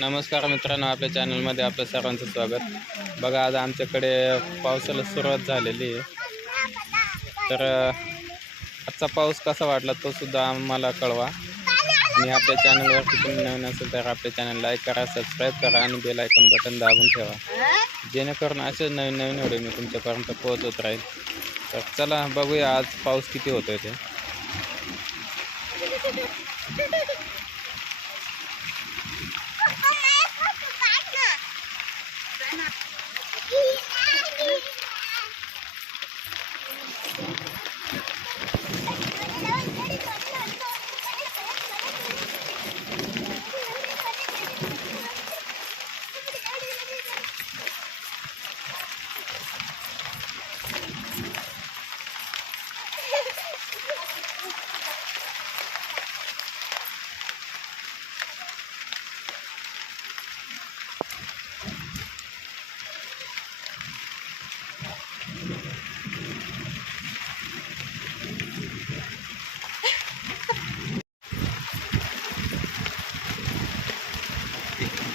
नमस्कार मित्रांनो आपल्या चॅनलमध्ये आपल्या सर्वांचं स्वागत. बघा आज आमच्याकडे पावसाला सुरुवात झालेली आहे. तर आजचा पाऊस कसा वाटला तो सुद्धा आम्हाला कळवा. आणि आपल्या चॅनलवरती तुम्ही नवीन असेल तर आपल्या चॅनल लाईक करा सबस्क्राईब करा आणि बेल आयकॉन बटन दाबून ठेवा. जेणेकरून असेच नवीन नवीन व्हिडिओ मी तुमच्यापर्यंत पोहोचत राहील. तर चला बघूया आज पाऊस किती होतोय ते. Yeah.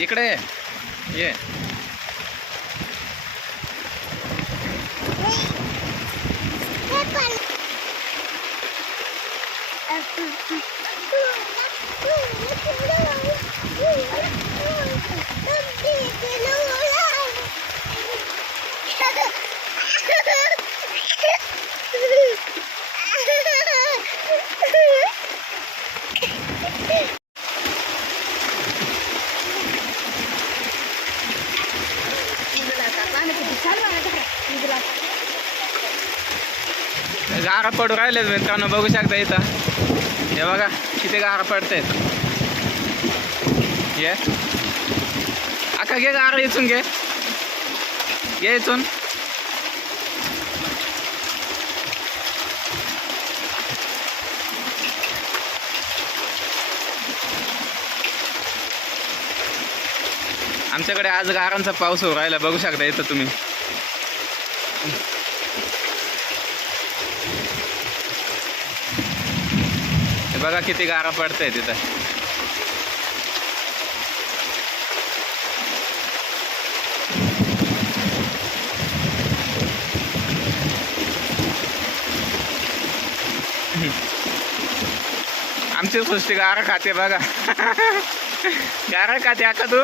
इकडे ये गारा पडू राहिलेत मित्रांनो बघू शकता इथं. हे बघा किती गारा पडतायत ये. अख्खा घे गारा इथून घे. घे इथून. आमच्याकडे आज गारांचा पाऊस होऊ राहिला बघू शकता इथं तुम्ही. बघा किती गारा पडतंय तिथं. आमची सृष्टी गारा खाते बघा. गारा खाते आता तू?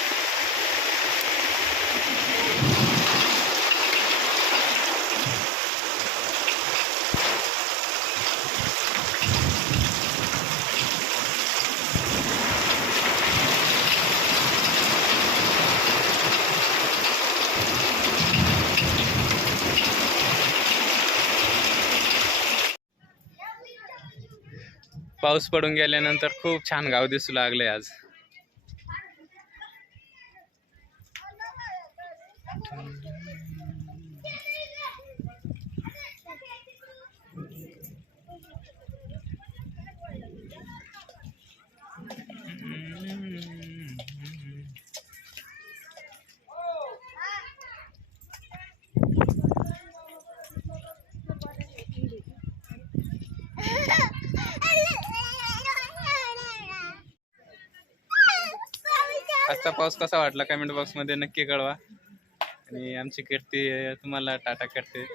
पाऊस पडून गेल्यानंतर खूप छान गाव दिसू लागले आज. आजचा पाऊस कसा वाटला कमेंट बॉक्समध्ये नक्की कळवा. आणि आमची कीर्ती तुम्हाला टाटा करते.